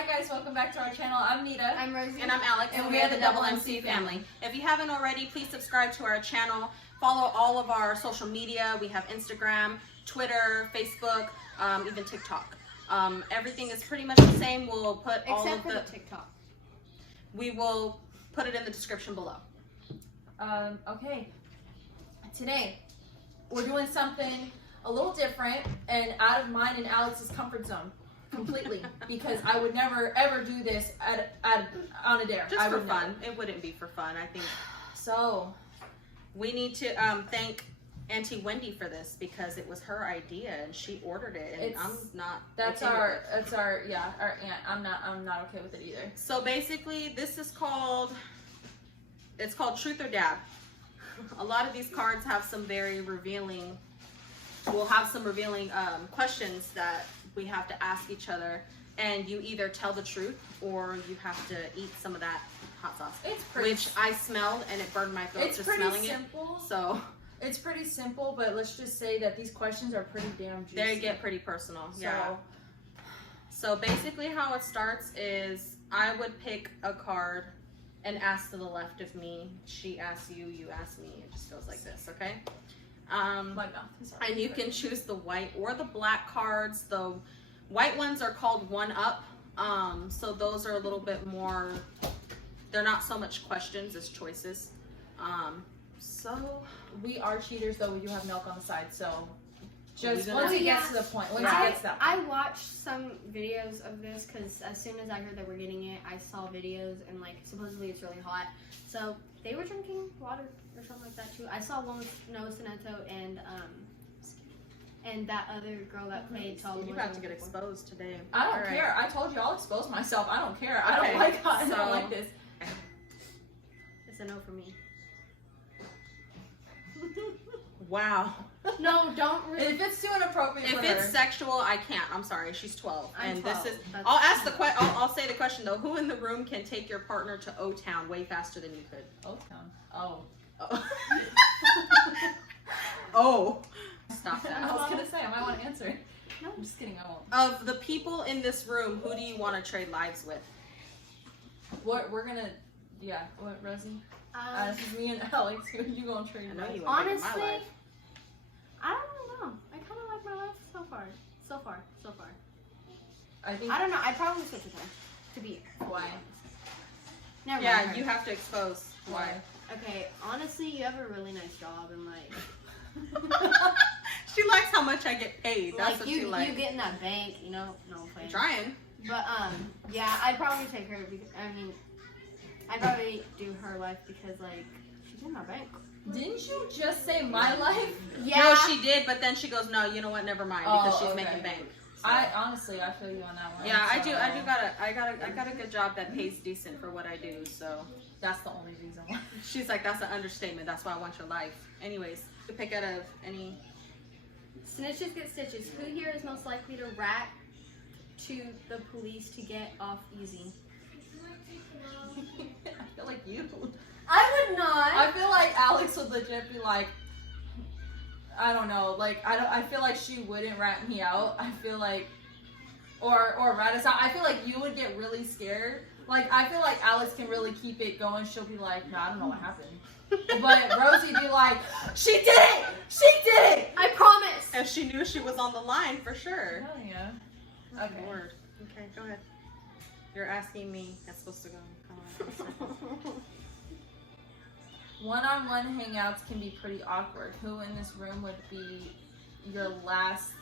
Hi guys, welcome back to our channel. I'm Nita. I'm Rosie. And I'm Alex. And we are the Double MC family. If you haven't already, please subscribe to our channel. Follow all of our social media. We have Instagram, Twitter, Facebook, even TikTok. Everything is pretty much the same. We'll put all of the TikTok. We will put it in the description below. Okay. Today, we're doing something a little different and out of mine and Alex's comfort zone. Completely, because I would never ever do this on a dare. Just for fun. It wouldn't be for fun, I think. So we need to thank Auntie Wendy for this because it was her idea and she ordered it, and I'm not. That's okay our our aunt. I'm not okay with it either. So basically, this is called. It's called Truth or Dab. A lot of these cards have some very revealing. We'll have some revealing questions that we have to ask each other, and you either tell the truth or you have to eat some of that hot sauce. It's pretty, which I smelled and it burned my throat just smelling simple. it. So it's pretty simple, but let's just say that these questions are pretty damn juicy. They get pretty personal. So, yeah. So basically, how it starts is I would pick a card and ask to the left of me. She asks you, you ask me. It just goes like this, okay? My mouth is and you can choose the white or the black cards. The white ones are called one up. So those are a little bit more, they're not so much questions as choices. So we are cheaters, though. We do have milk on the side, so just once once it gets to the point, once it gets to that point. I watched some videos of this because as soon as I heard that we're getting it, I saw videos and like supposedly it's really hot. So they were drinking water or something like that too. I saw one with Noah Soneto and that other girl that played Tall. you have to get exposed today. I don't care. I told you I'll expose myself. I don't care. I don't like hot. I don't like this. It's a no for me. Wow. No, don't. If it's too inappropriate If for it's her. sexual, I can't. I'm sorry. She's 12, I'm and 12. this is. That's I'll ask the I'll say the question though. Who in the room can take your partner to O-Town way faster than you could? O-Town. Oh. Oh. Stop that. I was gonna say I might want to answer. No, I'm just kidding. I won't. Of the people in this room, who do you want to trade lives with? What we're gonna? Yeah. What, Rosie? This is me and Alex. Who you gonna trade? I know you. Honestly, I don't really know. I kind of like my life so far. I think. I don't know. I probably switch with her to be. Why? Never Yeah, mind. you have to expose why. Okay, honestly, you have a really nice job and like. She likes how much I get paid. That's like what you, she likes. you get in that bank, you know. No, I'm playing. I'm trying. But yeah, I'd probably take her. Because, I mean, I'd probably do her life because like she's in my bank. Didn't you just say my life? Yeah. No, she did, but then she goes, "No, you know what? Never mind," because she's making bank. So. I honestly, I feel you on that one. Yeah, so. I got a good job that pays decent for what I do. So That's the only reason why. she's like, that's an understatement. That's why I want your life. Anyways, to pick out of any. Snitches get stitches. Who here is most likely to rat to the police to get off easy? I feel like you. I would not. I feel like Alex would legit be like, I don't know, like I feel like she wouldn't rat me out. I feel like, or rat us out. I feel like you would get really scared. Like I feel like Alex can really keep it going. She'll be like, no, I don't know what happened. But Rosie be like, she did it! She did it! I promise. If she knew she was on the line, for sure. Hell yeah. Okay. Word. Okay, go ahead. You're asking me. That's supposed to go. One-on-one hangouts can be pretty awkward. Who in this room would be your last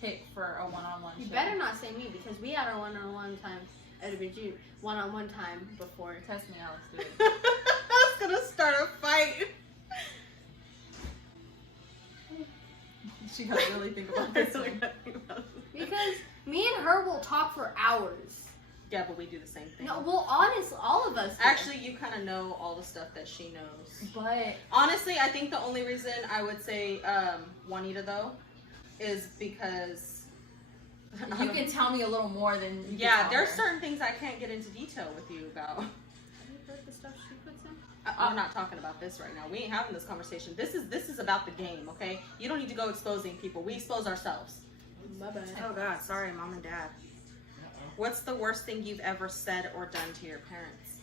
pick for a one-on-one You show? better not say me because we had our one-on-one time at a BG one-on-one time before. Test me, Alex. Do it. I was gonna start a fight. She gotta really think about this one. Because me and her will talk for hours. Yeah, but we do the same thing. No, well, honestly, all of us do. Actually, you kind of know all the stuff that she knows. But Honestly, I think the only reason I would say Juanita, though, is because... you can tell me a little more than you Yeah, can there's tell her. certain things I can't get into detail with you about. Have you heard the stuff she puts in? I'm not talking about this right now. We ain't having this conversation. This is about the game, okay? You don't need to go exposing people. We expose ourselves. My bad. Oh, God. Sorry, Mom and Dad. What's the worst thing you've ever said or done to your parents?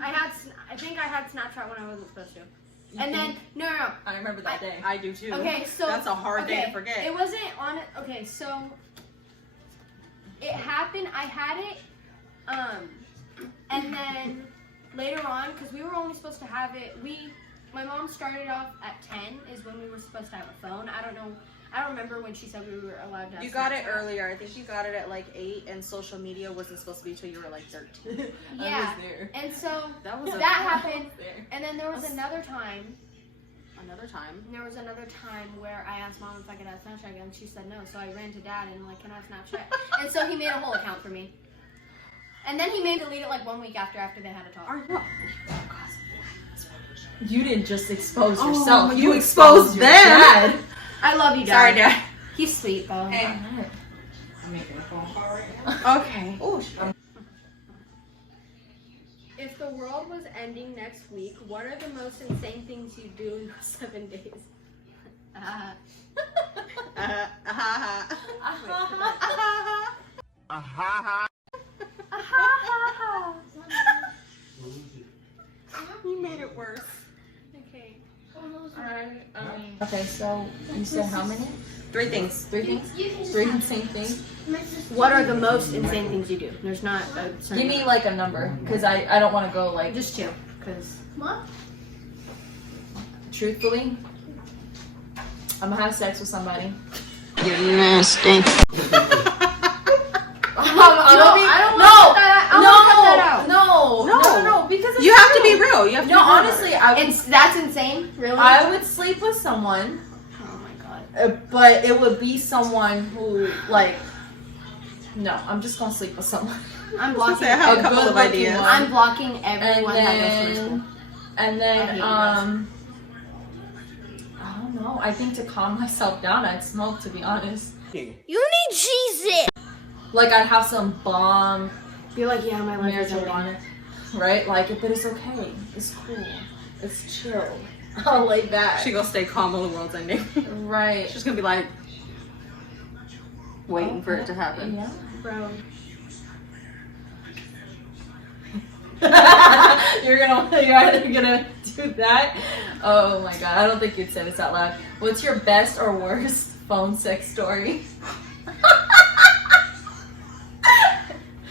I think I had Snapchat when I wasn't supposed to. And then, no. I remember that day. I do too. Okay, so. That's a hard day to forget. It wasn't on it. Okay, so. It happened, I had it, and then later on, because we were only supposed to have it, my mom started off at 10 is when we were supposed to have a phone. I don't remember when she said we were allowed to have You got it earlier. I think you got it at like 8, and social media wasn't supposed to be till you were like 13. Yeah, I was there. and so That happened, there. and then there was another time. There was another time where I asked mom if I could have Snapchat again. She said no, so I ran to dad and like, can I have Snapchat? And so he made a whole account for me. And then he made me delete it like 1 week after they had a talk. You didn't just expose yourself. You exposed your them. dad. I love you, Dad. Sorry, Dad. He's sweet, though. Hey. I'm making a phone call right now. Okay. Oh, If the world was ending next week, what are the most insane things you do in those 7 days? You made it worse. Okay. Alright. Okay, so you said how many? 3 things. 3 things? 3 insane things? What are the most insane things you do? There's not a certain Give me like a number, because I don't want to go like... just 2, because... Truthfully, I'm gonna have sex with somebody. You're nasty. No, because it's You have to true. be real. You have to be real. honestly, That's insane? Really? I would sleep with someone, Oh my god. but it would be someone who, like, no, I'm just gonna sleep with someone. I'm blocking. I have a couple of good-looking ideas. one. I'm blocking everyone that goes to my school. And I hate then, you I don't know. I think to calm myself down, I'd smoke, to be honest. You need Jesus. Like, I'd have some bomb Be like, yeah, my life is ending. marijuana, right? Like, but it's okay. It's cool. It's chill. I'll lay back. She gonna stay calm while the world's ending. Right. She's gonna be like waiting for it to happen. Yeah. Bro. You're either gonna do that. Oh my god, I don't think you'd say this out loud. What's your best or worst phone sex story?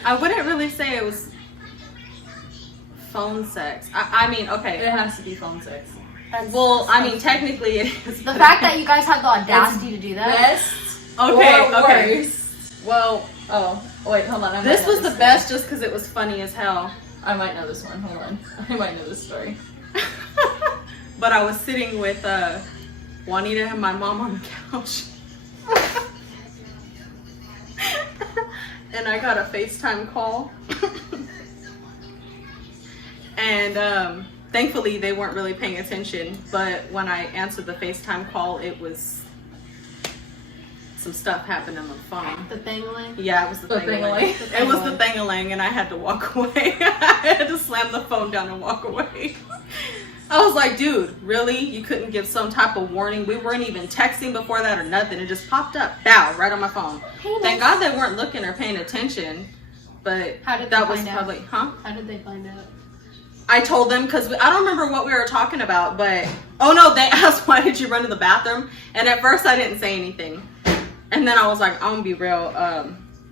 I wouldn't really say it was phone sex. I mean, It okay. has to be phone sex. Well, I mean, technically it is. The fact that you guys had the audacity to do that. Best Okay, or okay. worst? Well, Oh, wait, hold on. this was the best just because it was funny as hell. I might know this one. Hold on. I might know this story. But I was sitting with Juanita and my mom on the couch. And I got a FaceTime call. And thankfully they weren't really paying attention. But when I answered the FaceTime call, it was some stuff happened on the phone. The thing-a-ling? Yeah, it was the The thing-a-ling. thing-a-ling. It was the thing-a-ling, and I had to walk away. I had to slam the phone down and walk away. I was like, dude, really? You couldn't give some type of warning? We weren't even texting before that or nothing. It just popped up, bow, right on my phone. Hey, Thank God they weren't looking or paying attention. But How did they that was find out? probably, huh? How did they find out? I told them because I don't remember what we were talking about, but oh no, they asked why did you run to the bathroom? And at first I didn't say anything. And then I was like, I'm gonna be real,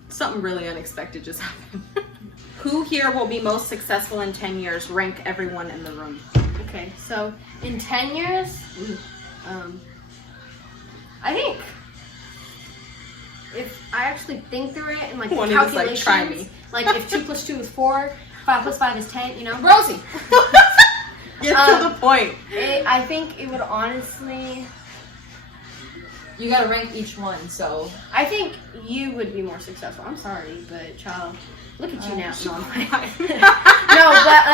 something really unexpected just happened. Who here will be most successful in 10 years? Rank everyone in the room. Okay, so in 10 years, I think if I actually think through it and like the Juanita's like, calculations, try me. like if 2 + 2 is 4, 5 + 5 is 10, you know, Rosie. Get to the point. I think it would honestly. You gotta rank each one, so. I think you would be more successful. I'm sorry, but child, look at you now. No, I'm fine. No, but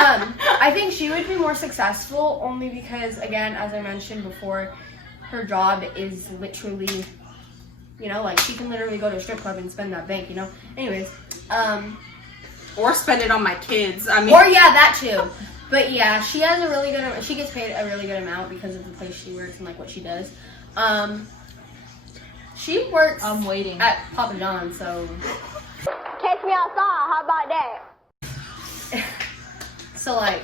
I think she would be more successful only because, again, as I mentioned before, her job is literally, you know, like she can literally go to a strip club and spend that bank, you know. Anyways, Or spend it on my kids. I mean, or yeah, that too. But yeah, she has a really good. She gets paid a really good amount because of the place she works and like what she does. She works I'm waiting. at Papa John's, so. Catch me outside. How about that? So like,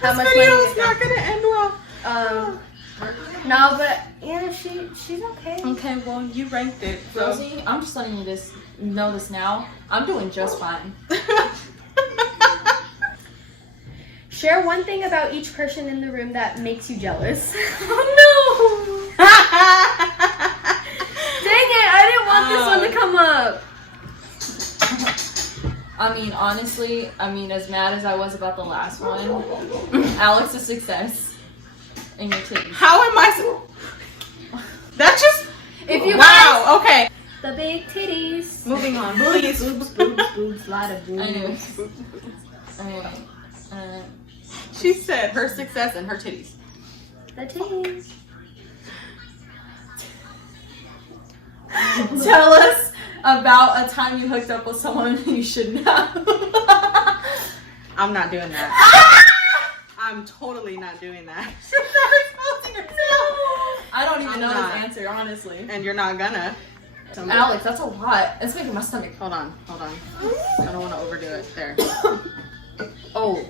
how much This video money? is not gonna end well. No, but yeah, she's okay. Okay, well you ranked it. So. Rosie, I'm just letting you know this now. I'm doing just fine. Share one thing about each person in the room that makes you jealous. Oh no! Dang it! I didn't want this one to come up. I mean, honestly, as mad as I was about the last one, Alex's success and your titties. How am I? That just. If you Wow. Okay. the big titties. Moving on, please. Boobs, lot of boobs. I knew. She said her success and her titties. The titties. Tell us about a time you hooked up with someone you shouldn't have. I'm not doing that. I'm totally not doing that. I don't even I'm know not. this answer, honestly. And you're not gonna. Alex, that's a lot. It's making my stomach. Hold on. I don't want to overdo it. There. Oh.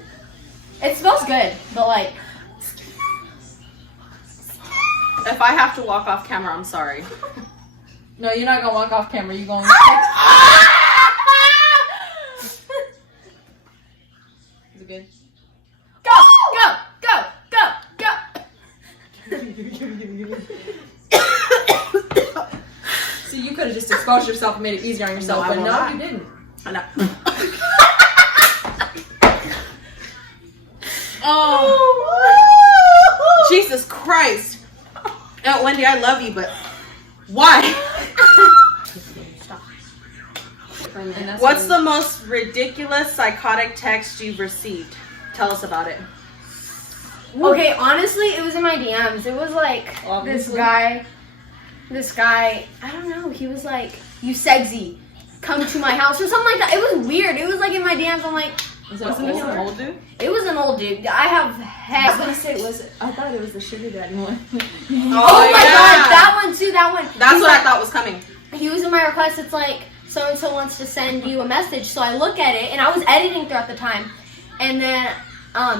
It smells good, but like. If I have to walk off camera, I'm sorry. No, you're not gonna walk off camera. You're going. Is it good? Go! So you could have just exposed yourself and made it easier on yourself, No, I but will no, not. you didn't. I know. Oh, Jesus Christ. Wendy, I love you, but why? Stop. And that's What's what the most ridiculous psychotic text you've received? Tell us about it. Okay, honestly, it was in my DMs. It was like Obviously. this guy, I don't know, he was like, you sexy, come to my house or something like that. It was weird. It was like in my DMs. I'm like, is it Wasn't this older? an old dude? it was an old dude. I have I was heck. gonna say, I thought it was the sugar daddy one. Oh my god, that one too, that one. That's He's what like, I thought was coming. he was in my request. It's like, so-and-so wants to send you a message. So I look at it, and I was editing throughout the time. And then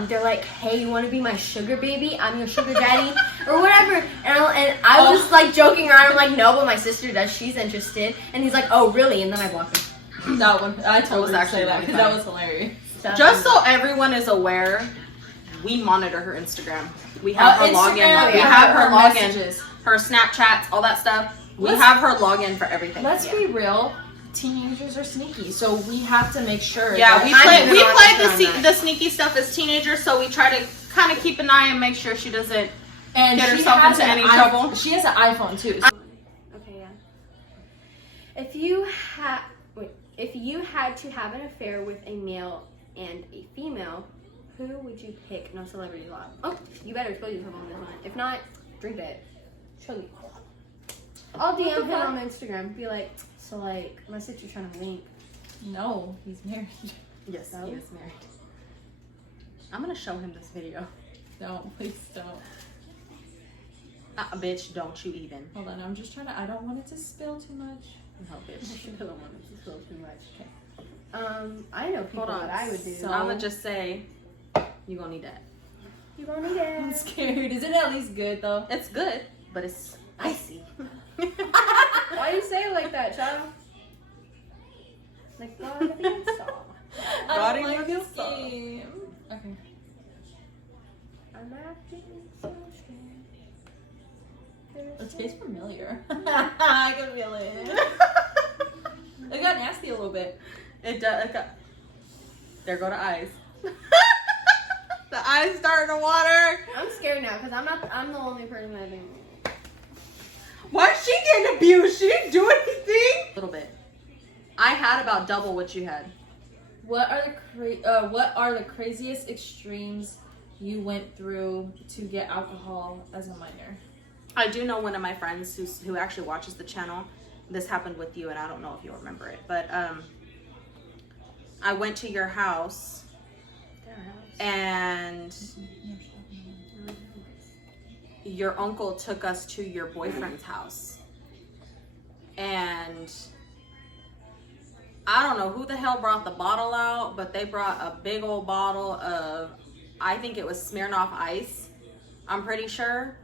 they're like, hey, you want to be my sugar baby? I'm your sugar daddy. Or whatever. And I was like joking around. I'm like, no, but my sister does. She's interested. And he's like, oh, really? And then I blocked him. That one, I told was her to actually say that really because that funny. was hilarious. Just so everyone is aware, we monitor her Instagram. We have her login. Instagram, We have her login. messages. Her Snapchats, all that stuff. We Let's- have her login for everything. Let's be real. Teenagers are sneaky, so we have to make sure. Yeah, that we I'm play even we on play Instagram the sneaky stuff as teenagers, so we try to kind of keep an eye and make sure she doesn't. and get she herself has into an any trouble. She has an iPhone too. Okay, yeah. If you had to have an affair with a male and a female, who would you pick? No celebrity allowed. Oh, you better expose yourself on this one. If not, drink it. Show me. I'll DM him on Instagram. Be like, so like, my sister's trying to link. No, he's married. Yes, No? he is married. I'm gonna show him this video. Don't, please don't. Bitch, don't you even. Hold on, I'm just trying to. I don't want it to spill too much. No, bitch. I don't want it to spill too much. Okay. I know people Hold on. that I would do. So- I'm gonna just say, you gonna need that. You gonna need I'm it. scared. Is it at least good though? It's good, but it's spicy. Why you say it like that, child? Like, God, I think it's soft. I Roddy don't like with this your game. Okay. I'm acting so scared. It tastes familiar. I can feel it. It got nasty a little bit. It does. There go the eyes. The eyes starting to water. I'm scared now because I'm the only person that didn't. Why is she getting abused? She didn't do anything. A little bit. I had about double what you had. What are the craziest extremes you went through to get alcohol as a minor? I do know one of my friends who actually watches the channel. This happened with you, and I don't know if you'll remember it, but I went to your house, and your uncle took us to your boyfriend's house. and I don't know who the hell brought the bottle out, but they brought a big old bottle of, I think it was Smirnoff Ice. I'm pretty sure.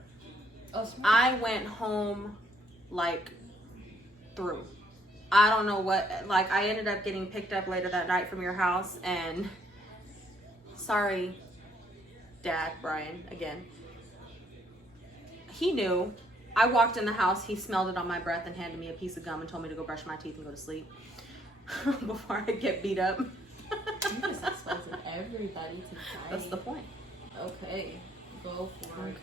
Oh, smart. I went home like through. I don't know what, like I ended up getting picked up later that night from your house, and sorry, Dad, Brian, again. He knew. I walked in the house, he smelled it on my breath and handed me a piece of gum and told me to go brush my teeth and go to sleep before I get beat up. You're just exposing everybody to die. That's the point. Okay, go for it.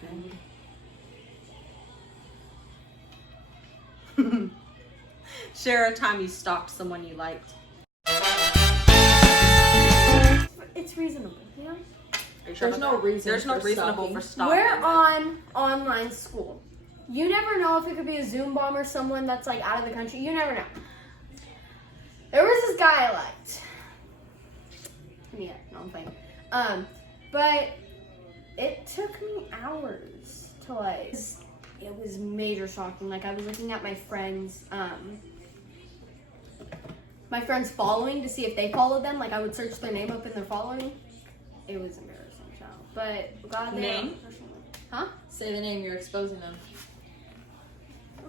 Share a time you stalked someone you liked. It's reasonable, you know? Are you sure There's about no that? reason There's no for reasonable stalking. for stalking. We're on online school. You never know if it could be a Zoom bomb or someone that's like out of the country. You never know. There was this guy I liked. Yeah, no, I'm playing. But it took me hours to like. It was major stalking. Like I was looking at my friends' following to see if they followed them. Like I would search their name up in their following. It was embarrassing, child. But God, they Name? Huh? Say the name, you're exposing them.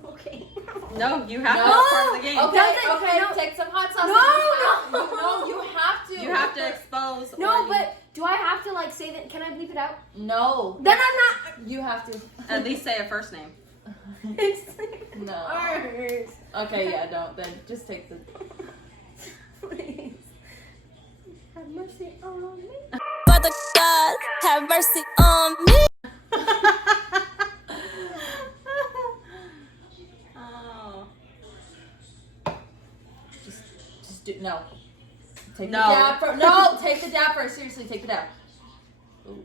Okay. No, you have to. No. That's part of the game. Okay, Doesn't- okay, no. take some hot sauce. No. No, you have to. You have to expose. No, or but do I have to like say that? Can I bleep it out? No. Then I'm You have to. at least say a first name. not. It's No. ours. Okay, yeah, don't. Then just take the. Please. Have mercy on me. Father God, have mercy on me. Oh. Just do. No. Take No. the dab first. No, take the dab first. Seriously, take the dab. Ooh.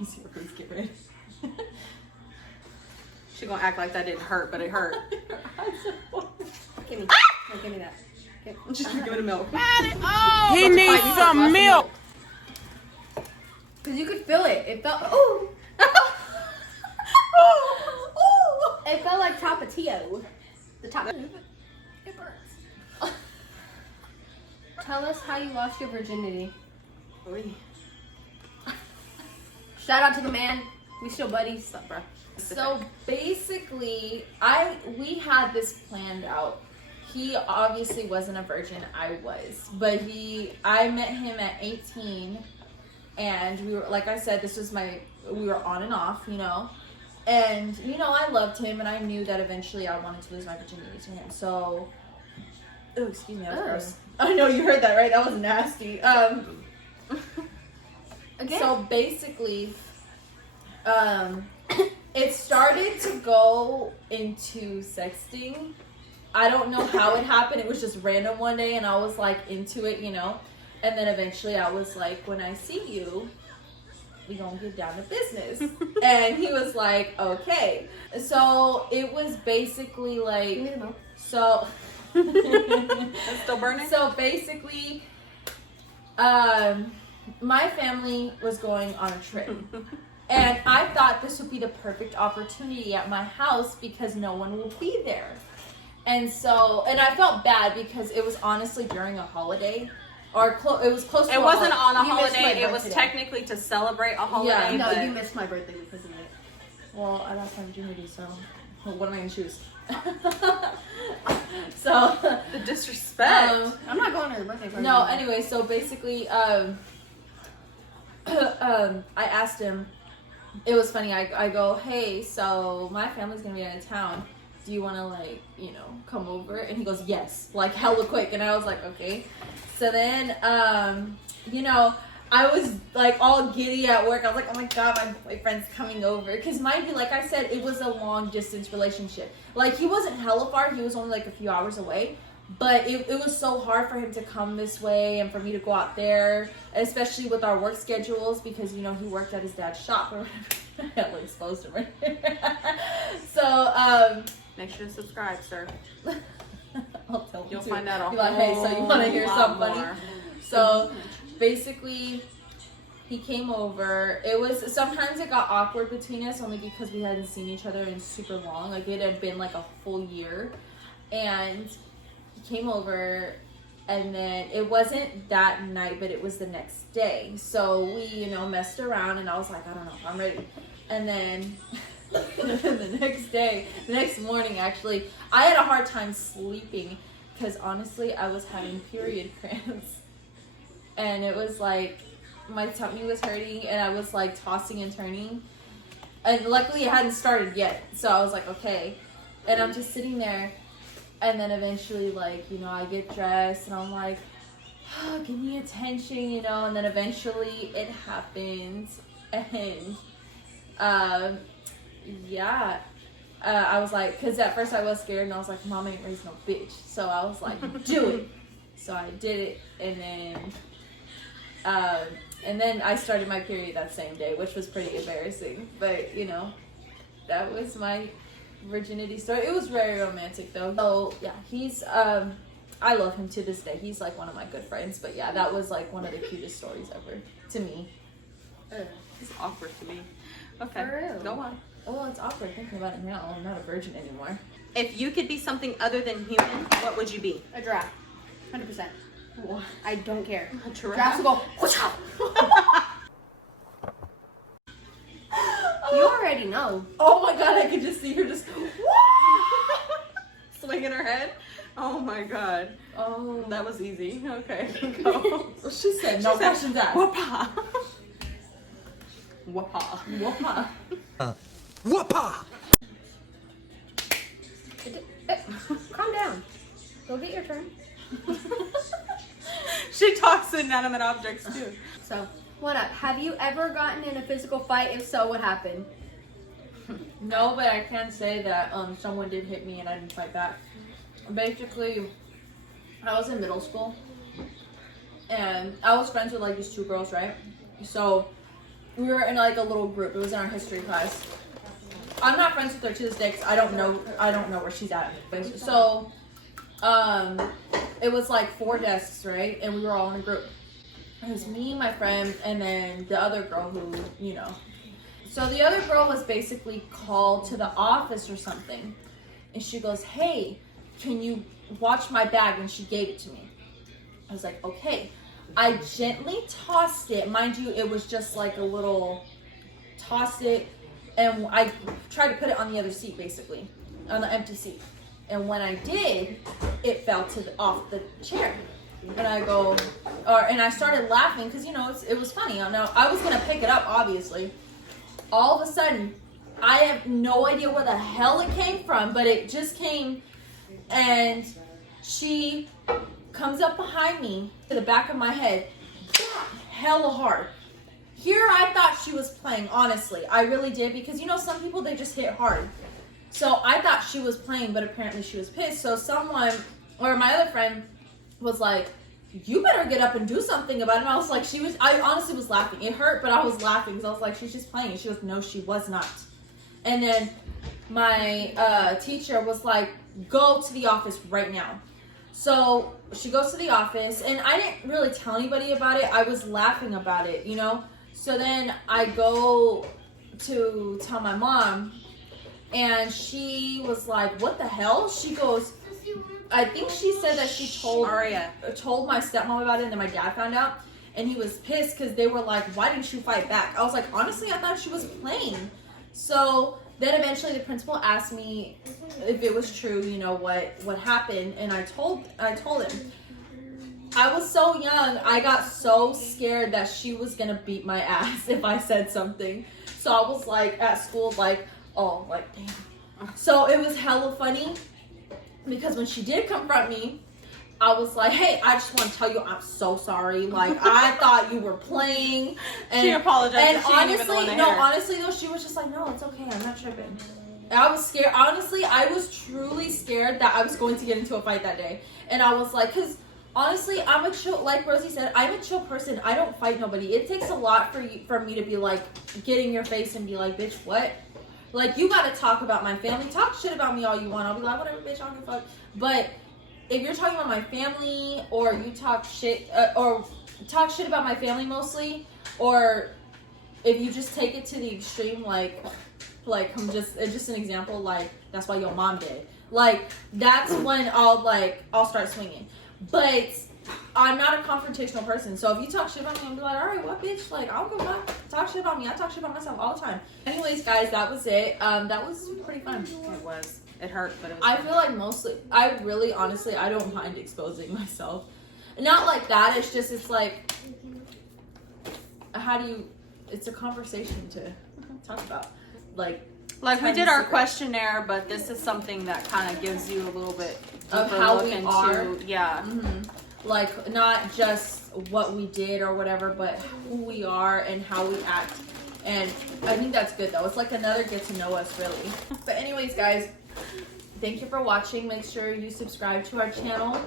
You see her face get red. She gonna act like that didn't hurt, but it hurt. Give me. No, give me that. Just give it a milk. He needs some milk. Cause you could feel it. It felt. Ooh. It felt like Tapatio. The top. It burns. Tell us how you lost your virginity. Shout out to the man. We still buddies. What's up, bro? So basically, we had this planned out. He obviously wasn't a virgin. I was, but I met him at 18, and we were, like I said, we were on and off, you know. And you know, I loved him, and I knew that eventually I wanted to lose my virginity to him. So, oh, excuse me, that was gross. I know you heard that, right? That was nasty. Again. So basically, it started to go into sexting. I don't know how it happened. It was just random one day, and I was like into it, you know. And then eventually, I was like, when I see you, we gonna get down to business. And he was like, okay. So it was basically like, Give me the milk. so. It's still burning? So basically, my family was going on a trip. And I thought this would be the perfect opportunity at my house because no one will be there. And so, and I felt bad because it was honestly during a holiday. Or it was close to It a wasn't holiday. on a You missed my holiday. It was birthday. technically to celebrate a holiday. No, but you missed my birthday because of it. Well, I lost my virginity, so what am I going to choose? So, the disrespect. I'm not going to her birthday party. no, anyway, so basically, I asked him, it was funny, I go, hey, so my family's gonna be out of town. Do you wanna, like, you know, come over? And he goes, yes, like, hella quick. And I was like, okay. So then, you know, I was, like, all giddy at work. I was like, oh my God, my boyfriend's coming over. Because mind you, like I said, it was a long distance relationship. Like, he wasn't hella far. He was only, like, a few hours away. But it was so hard for him to come this way and for me to go out there, especially with our work schedules because, you know, he worked at his dad's shop or whatever. I hella exposed him right here. So, Make sure to subscribe, sir. I'll tell him You'll too. find out a Be like, hey, so you want to hear whole something lot funny? more. So basically, He came over. It was, sometimes it got awkward between us only because we hadn't seen each other in super long. Like, it had been like a full year. And he came over, and then it wasn't that night, but it was the next day. So we, you know, messed around, and I was like, I don't know, I'm ready. And then the next morning, actually, I had a hard time sleeping because honestly, I was having period cramps. And it was like, my tummy was hurting, and I was like tossing and turning. And luckily, it hadn't started yet. So I was like, okay. And I'm just sitting there. And then eventually, like, you know, I get dressed, and I'm like, oh, give me attention, you know. And then eventually, it happens. And, yeah. I was like, because at first I was scared, and I was like, Mom ain't raised no bitch. So I was like, do it. So I did it, and then I started my period that same day, which was pretty embarrassing. But, you know, that was my virginity story. It was very romantic, though. So, yeah, he's, I love him to this day. He's, like, one of my good friends. But, yeah, that was, like, one of the cutest stories ever to me. It's awkward to me. Okay, For real. go on. Oh, it's awkward thinking about it now. I'm not a virgin anymore. If you could be something other than human, what would you be? A giraffe. 100%. I don't care. A Giraffes giraffe? will go. You already know. Oh, my God. I could just see her just, Swinging her head? Oh my God. oh. That was easy. Okay, go. She said no questions asked. Whoopah. Whoopah. Whoopah. Whoopah! Calm down. Go get your turn. She talks to inanimate objects too. So, what up? Have you ever gotten in a physical fight? If so, what happened? No, but I can say that someone did hit me and I didn't fight back. Basically, I was in middle school and I was friends with like these two girls, right? So we were in like a little group. It was in our history class. I'm not friends with her to this day because I don't know where she's at. So it was like 4 desks, right? And we were all in a group. It was me, my friend, and then the other girl who, you know. So the other girl was basically called to the office or something. And she goes, hey, can you watch my bag? And she gave it to me. I was like, okay. I gently tossed it. Mind you, it was just like a little, tossed it. And I tried to put it on the other seat, basically. On the empty seat. And when I did, it fell off the chair. And I go, and I started laughing because, you know, it was funny. I was going to pick it up, obviously. All of a sudden, I have no idea where the hell it came from, but it just came, and she comes up behind me to the back of my head, hella hard. Here, I thought she was playing, honestly. I really did, because, you know, some people, they just hit hard. So I thought she was playing, but apparently she was pissed. So someone, or my other friend, was like, you better get up and do something about it. And I was like, I honestly was laughing. It hurt, but I was laughing because I was like, she's just playing. And she goes, no, she was not. And then my teacher was like, go to the office right now. So she goes to the office, and I didn't really tell anybody about it. I was laughing about it, you know? So then I go to tell my mom, and she was like, what the hell? She goes, I think she said that she told my stepmom about it, and then my dad found out, and he was pissed because they were like, why didn't you fight back? I was like, honestly, I thought she was playing. So then eventually the principal asked me if it was true, you know, what happened, and I told him. I was so young, I got so scared that she was gonna beat my ass if I said something. So I was like at school like, oh, like damn. So it was hella funny. Because when she did confront me, I was like, hey, I just want to tell you I'm so sorry. Like, I thought you were playing. And she apologized. And honestly, though, she was just like, no, it's okay. I'm not tripping. And I was scared. Honestly, I was truly scared that I was going to get into a fight that day. And I was like, because honestly, I'm a chill, like Rosie said, I'm a chill person. I don't fight nobody. It takes a lot for me to be like, get in your face and be like, bitch, what? Like, you gotta talk about my family. Talk shit about me all you want. I'll be like, whatever, bitch, I don't give a fuck. But if you're talking about my family, or you talk shit, or talk shit about my family mostly, or if you just take it to the extreme, like I'm just, it's just an example, like, that's why your mom did. Like, that's when I'll start swinging. But I'm not a confrontational person, so if you talk shit about me, I'll be like, all right, what bitch? Like, I'll go back. Talk shit about me. I talk shit about myself all the time. Anyways, guys, that was it. That was pretty fun. It was. It hurt, but it was I fun. feel like mostly, I really, honestly, I don't mind exposing myself. Not like that. It's just, it's like, how do you? It's a conversation to talk about. Like we did our questionnaire, but this is something that kind of gives you a little bit of deeper how look we into, are. yeah. Mm-hmm. Like, not just what we did or whatever, but who we are and how we act. And I think that's good, though. It's like another get to know us, really. But anyways, guys, thank you for watching. Make sure you subscribe to our channel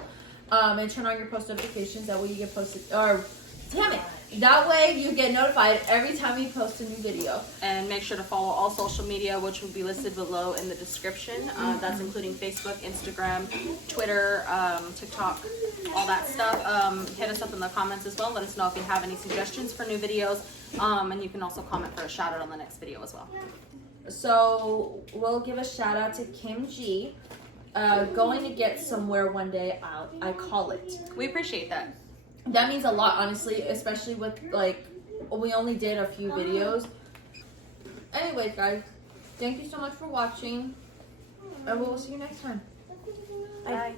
and turn on your post notifications. That way you get posted, or damn it, that way you get notified every time we post a new video. And make sure to follow all social media, which will be listed below in the description. That's including Facebook, Instagram, Twitter, TikTok, all that stuff. Hit us up in the comments as well. Let us know if you have any suggestions for new videos. And you can also comment for a shout out on the next video as well. So we'll give a shout out to Kim G. Going to get somewhere one day out. I call it. We appreciate that. That means a lot, honestly, especially with, like, we only did a few videos. Anyways, guys, thank you so much for watching, and we'll see you next time. Bye.